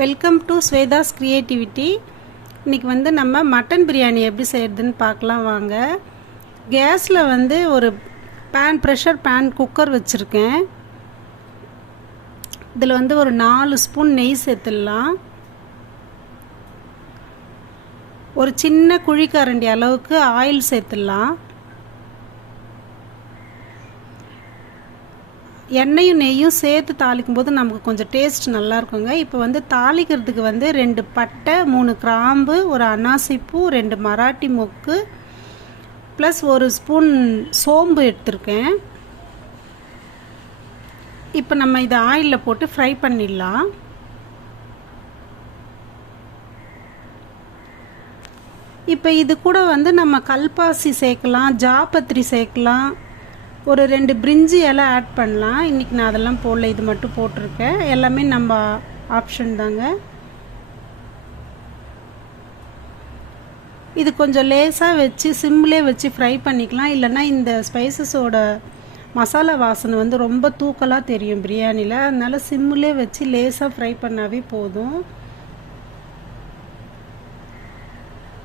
Welcome to Swetha's creativity. இன்றைக்கி வந்து நம்ம மட்டன் பிரியாணி எப்படி செய்கிறதுன்னு பார்க்கலாம் வாங்க. கேஸில் வந்து ஒரு ப்ரெஷர் பேன் குக்கர் வச்சுருக்கேன். இதில் வந்து ஒரு 4 ஸ்பூன் நெய் சேர்த்துடலாம். ஒரு சின்ன குழிக்கரண்டி அளவுக்கு ஆயில் சேர்த்துடலாம். எண்ணெயும் நெய்யும் சேர்த்து தாளிக்கும் போது நமக்கு கொஞ்சம் டேஸ்ட் நல்லா இருக்குங்க. இப்போ வந்து தாளிக்கிறதுக்கு வந்து 2 பட்டை, 3 கிராம்பு, ஒரு அன்னாசிப்பூ, 2 மராட்டி மொக்கு ப்ளஸ் ஒரு ஸ்பூன் சோம்பு எடுத்திருக்கேன். இப்போ நம்ம இதை ஆயிலில் போட்டு ஃப்ரை பண்ணிடலாம். இப்போ இது கூட வந்து நம்ம கல்பாசி சேர்க்கலாம், ஜாப்பத்திரி சேர்க்கலாம், ஒரு 2 பிரிஞ்சி இலை ஆட் பண்ணலாம். இன்றைக்கி நான் அதெல்லாம் போடல, இது மட்டும் போட்டிருக்கேன். எல்லாமே நம்ம ஆப்ஷன் தாங்க. இது கொஞ்சம் லேசாக வச்சு சிம்லேயே வச்சு ஃப்ரை பண்ணிக்கலாம். இல்லைன்னா இந்த ஸ்பைசஸோட மசாலா வாசனை வந்து ரொம்ப தூக்கலாக தெரியும் பிரியாணியில். அதனால் சிம்லேயே வச்சு லேசாக ஃப்ரை பண்ணாவே போதும்.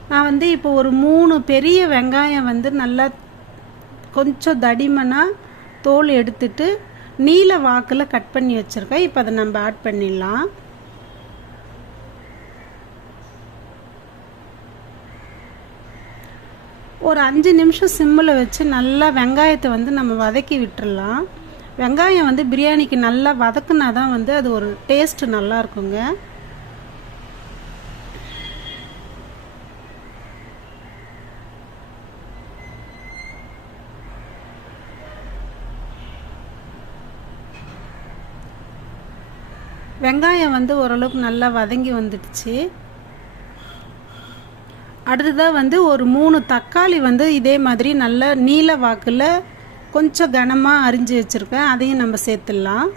நான் வந்து இப்போ ஒரு 3 பெரிய வெங்காயம் வந்து நல்லா கொஞ்சம் தடிமனாக தோல் எடுத்துட்டு நீல வாக்கில் கட் பண்ணி வச்சுருக்கேன். இப்போ அதை நம்ம ஆட் பண்ணிடலாம். ஒரு 5 நிமிஷம் சிம்மில் வச்சு நல்லா வெங்காயத்தை வந்து நம்ம வதக்கி விட்டுடலாம். வெங்காயம் வந்து பிரியாணிக்கு நல்லா வதக்குனா தான் வந்து அது ஒரு டேஸ்ட்டு நல்லா இருக்குங்க. வெங்காயம் வந்து ஓரளவுக்கு நல்லா வதங்கி வந்துடுச்சு. அடுத்ததாக வந்து ஒரு 3 தக்காளி வந்து இதே மாதிரி நல்ல நீல வாக்கில் கொஞ்சம் கனமாக அரிஞ்சு வச்சுருக்கேன். அதையும் நம்ம சேர்த்துடலாம்.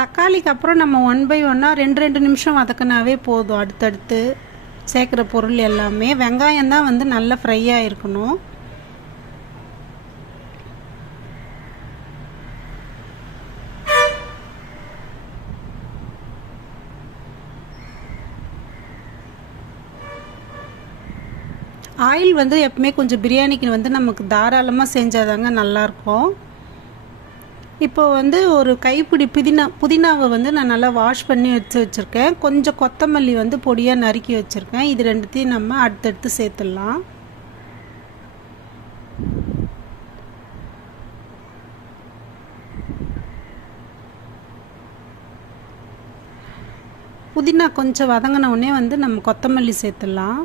தக்காளிக்கு அப்புறம் நம்ம 1 பை 1 2 நிமிஷம் வதக்கினாவே போதும். அடுத்தடுத்து சேர்க்குற பொருள் எல்லாமே வெங்காயம் தான் வந்து நல்லா ஃப்ரையாக இருக்கணும். ஆயில் வந்து எப்பவுமே கொஞ்சம் பிரியாணிக்கு வந்து நமக்கு தாராளமாக செஞ்சாதாங்க நல்லாயிருக்கும். இப்போ வந்து ஒரு கைப்பிடி புதினாவை வந்து நான் நல்லா வாஷ் பண்ணி வச்சுருக்கேன். கொஞ்சம் கொத்தமல்லி வந்து பொடியாக நறுக்கி வச்சுருக்கேன். இது 2த்தையும் நம்ம அடுத்தடுத்து சேர்த்துடலாம். புதினா கொஞ்சம் வதங்கின உடனே வந்து நம்ம கொத்தமல்லி சேர்த்துடலாம்.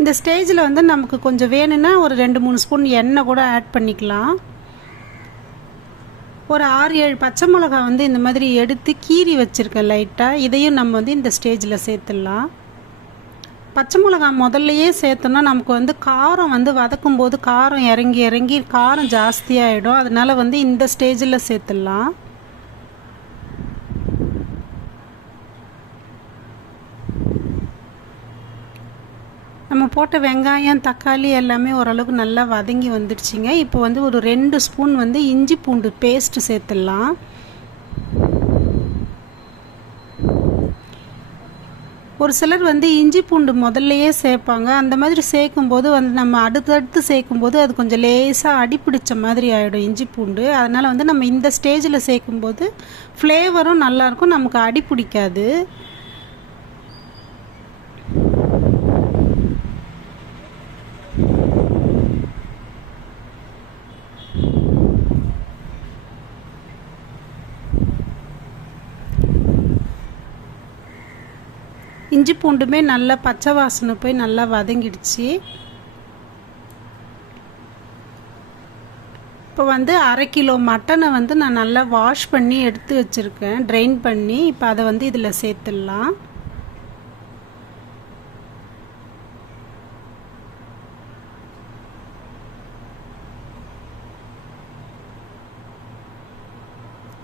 இந்த ஸ்டேஜில் வந்து நமக்கு கொஞ்சம் வேணும்னா ஒரு 2-3 ஸ்பூன் எண்ணெய் கூட ஆட் பண்ணிக்கலாம். ஒரு 6-7 பச்சை மிளகாய் வந்து இந்த மாதிரி எடுத்து கீறி வச்சுருக்கேன் லைட்டாக. இதையும் நம்ம வந்து இந்த ஸ்டேஜில் சேர்த்துடலாம். பச்சை மிளகாய் முதல்லையே சேர்த்தோன்னா நமக்கு வந்து காரம் வந்து வதக்கும் போது காரம் இறங்கி காரம் ஜாஸ்தியாகிடும். அதனால் வந்து இந்த ஸ்டேஜில் சேர்த்துடலாம். நம்ம போட்ட வெங்காயம் தக்காளி எல்லாமே ஓரளவுக்கு நல்லா வதங்கி வந்துடுச்சிங்க. இப்போ வந்து ஒரு 2 ஸ்பூன் வந்து இஞ்சி பூண்டு பேஸ்ட்டு சேர்த்துடலாம். ஒரு சிலர் வந்து இஞ்சி பூண்டு முதல்லையே சேர்ப்பாங்க. அந்த மாதிரி சேர்க்கும்போது வந்து நம்ம அடுத்தடுத்து சேர்க்கும்போது அது கொஞ்சம் லேசாக அடிப்பிடிச்ச மாதிரி ஆகிடும் இஞ்சி பூண்டு. அதனால் வந்து நம்ம இந்த ஸ்டேஜில் சேர்க்கும்போது ஃப்ளேவரும் நல்லாயிருக்கும், நமக்கு அடி பிடிக்காது. இஞ்சி பூண்டுமே நல்லா பச்சை வாசனை போய் நல்லா வதங்கிடுச்சு. இப்போ வந்து 1/2 கிலோ மட்டனை வந்து நான் நல்லா வாஷ் பண்ணி எடுத்து வச்சுருக்கேன், ட்ரைன் பண்ணி. இப்போ அதை வந்து இதில் சேர்த்துடலாம்.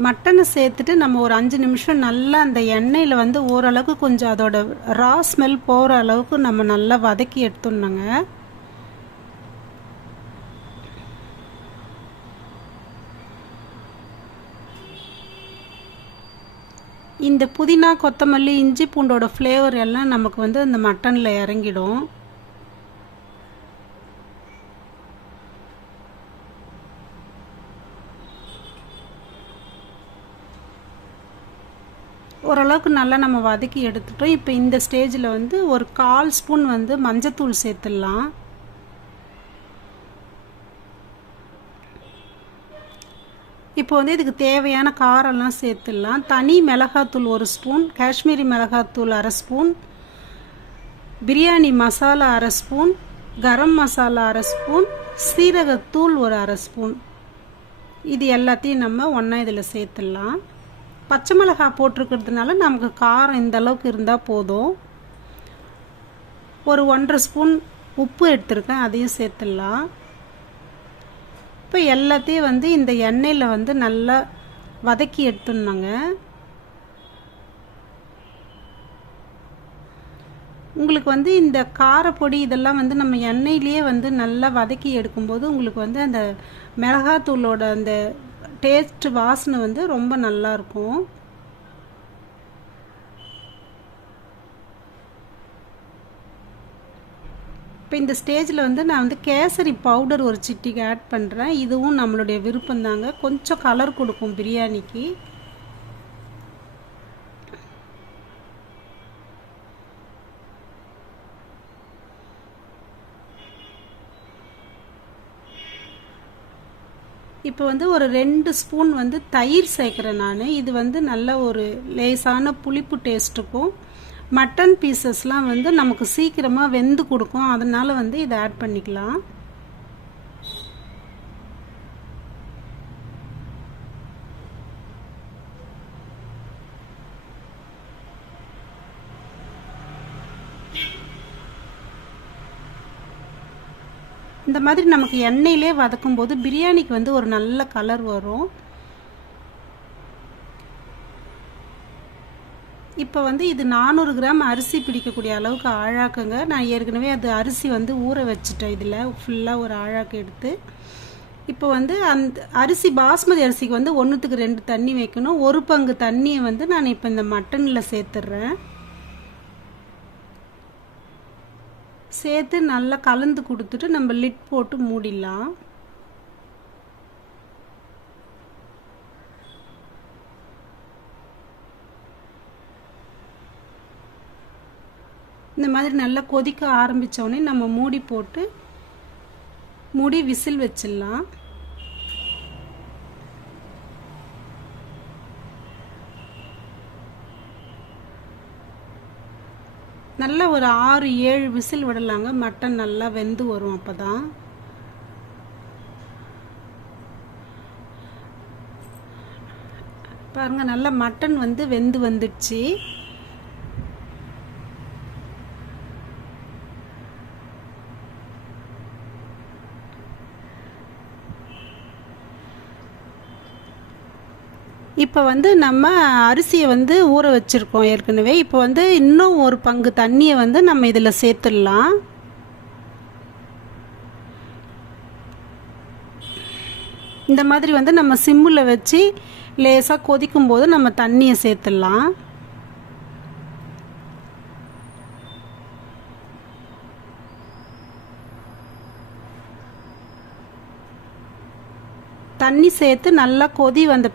மட்டனை சேர்த்துட்டு நம்ம ஒரு 5 நிமிஷம் நல்லா அந்த எண்ணெயில் வந்து ஓரளவுக்கு கொஞ்சம் அதோட ரா ஸ்மெல் போகிற அளவுக்கு நம்ம நல்லா வதக்கி எடுத்துடணுங்க. இந்த புதினா, கொத்தமல்லி, இஞ்சி பூண்டோட ஃப்ளேவர் எல்லாம் நமக்கு வந்து அந்த மட்டனில் இறங்கிடும். ஓரளவுக்கு நல்லா நம்ம வதக்கி எடுத்துட்டோம். இப்போ இந்த ஸ்டேஜில் வந்து ஒரு 1/4 ஸ்பூன் வந்து மஞ்சத்தூள் சேர்த்துடலாம். இப்போ வந்து இதுக்கு தேவையான காரம்லாம் சேர்த்துடலாம். தனி மிளகாத்தூள் 1 ஸ்பூன், காஷ்மீரி மிளகாத்தூள் 1/2 spoon, biryani masala 1/2 spoon, garam masala 1/2 spoon, சீரகத்தூள் ஒரு 1/2 ஸ்பூன். இது எல்லாத்தையும் நம்ம ஒன்றா இதில் சேர்த்துடலாம். பச்சை மிளகாய் போட்டிருக்கிறதுனால நமக்கு காரம் இந்த அளவுக்கு இருந்தால் போதும். ஒரு 1/2 ஸ்பூன் உப்பு எடுத்துருக்கேன், அதையும் சேர்த்துடலாம். இப்போ எல்லாத்தையும் வந்து இந்த எண்ணெயில் வந்து நல்லா வதக்கி எடுத்துடணுங்க. உங்களுக்கு வந்து இந்த காரப்பொடி இதெல்லாம் வந்து நம்ம எண்ணெயிலேயே வந்து நல்லா வதக்கி எடுக்கும்போது உங்களுக்கு வந்து அந்த மிளகாத்தூளோட அந்த டேஸ்ட் வாசனை வந்து ரொம்ப நல்லா இருக்கும். இப்போ இந்த ஸ்டேஜில் வந்து நான் வந்து கேசரி பவுடர் ஒரு சிட்டிக்கு ஆட் பண்ணுறேன். இதுவும் நம்மளுடைய விருப்பம் தாங்க, கொஞ்சம் கலர் கொடுக்கும் பிரியாணிக்கு. இப்போ வந்து ஒரு 2 ஸ்பூன் வந்து தயிர் சேர்க்குறேன் நான். இது வந்து நல்ல ஒரு லேசான புளிப்பு டேஸ்ட்டுக்கும் மட்டன் பீசஸ்லாம் வந்து நமக்கு சீக்கிரமாக வெந்து கொடுக்கும். அதனால் வந்து இதை ஆட் பண்ணிக்கலாம். இந்த மாதிரி நமக்கு எண்ணெயிலே வதக்கும் போது பிரியாணிக்கு வந்து ஒரு நல்ல கலர் வரும். இப்போ வந்து இது 400 கிராம் அரிசி பிடிக்கக்கூடிய அளவுக்கு ஆழாக்குங்க. நான் ஏற்கனவே அது அரிசி வந்து ஊற வச்சுட்டேன். இதில் ஃபுல்லாக ஒரு ஆழாக்கு எடுத்து இப்போ வந்து அந்த அரிசி பாஸ்மதி அரிசிக்கு வந்து 1க்கு 2 தண்ணி வைக்கணும். 1 பங்கு தண்ணியை வந்து நான் இப்போ இந்த மட்டனில் சேர்த்துட்றேன். சேர்த்து நல்லா கலந்து கொடுத்துட்டு நம்ம லிட் போட்டு மூடிடலாம். இந்த மாதிரி நல்லா கொதிக்க ஆரம்பித்தோடனே நம்ம மூடி போட்டு மூடி விசில் வச்சிடலாம். நல்லா ஒரு 6-7 விசில் விடலாங்க. மட்டன் நல்லா வெந்து வரும். அப்போ தான் பாருங்கள், நல்லா மட்டன் வந்து வெந்து வந்துடுச்சு. இப்போ வந்து நம்ம அரிசியை வந்து ஊற வச்சுருக்கோம் ஏற்கனவே. இப்போ வந்து இன்னும் 1 பங்கு தண்ணியை வந்து நம்ம இதில் சேர்த்துடலாம். இந்த மாதிரி வந்து நம்ம சிம்மில் வச்சு லேசாக கொதிக்கும் போது நம்ம தண்ணியை சேர்த்துடலாம். தண்ணி சேர்த்து நல்லா கொதி வந்த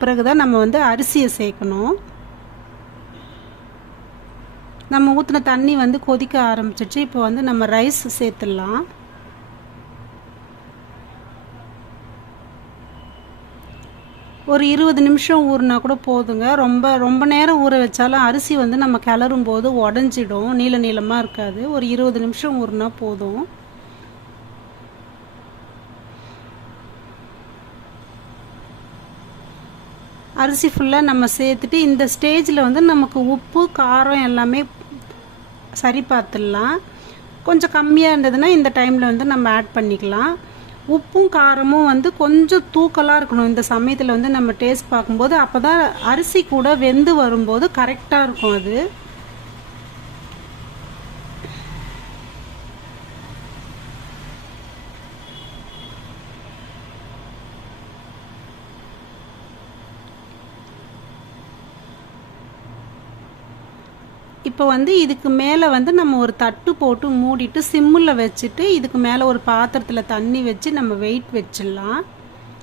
பிறகு தான் நம்ம வந்து அரிசியை சேர்க்கணும். நம்ம ஊற்றின தண்ணி வந்து கொதிக்க ஆரம்பிச்சிச்சு. இப்போ வந்து நம்ம ரைஸ் சேர்த்துடலாம். ஒரு 20 நிமிஷம் ஊறினா கூட போதுங்க. ரொம்ப நேரம் ஊற வச்சாலும் அரிசி வந்து நம்ம கிளறும் போது உடஞ்சிடும், நீளமாக இருக்காது. ஒரு 20 நிமிஷம் ஊறினா போதும். அரிசி ஃபுல்லாக நம்ம சேர்த்துட்டு இந்த ஸ்டேஜில் வந்து நமக்கு உப்பு காரம் எல்லாமே சரி பார்த்துடலாம். கொஞ்சம் கம்மியாக இருந்ததுன்னா இந்த டைமில் வந்து நம்ம ஆட் பண்ணிக்கலாம். உப்பும் காரமும் வந்து கொஞ்சம் தூக்கலாக இருக்கணும் இந்த சமயத்தில் வந்து நம்ம டேஸ்ட் பார்க்கும்போது. அப்போ தான் அரிசி கூட வெந்து வரும்போது கரெக்டாக இருக்கும் அது. இப்போ வந்து இதுக்கு மேலே வந்து நம்ம ஒரு தட்டு போட்டு மூடிட்டு சிம்மில் வச்சுட்டு இதுக்கு மேலே ஒரு பாத்திரத்தில் தண்ணி வச்சு நம்ம வெயிட் வச்சிடலாம்.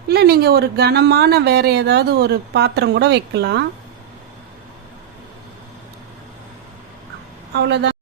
இல்லை நீங்கள் ஒரு கனமான வேறு ஏதாவது ஒரு பாத்திரம் கூட வைக்கலாம். அவ்வளோதான்.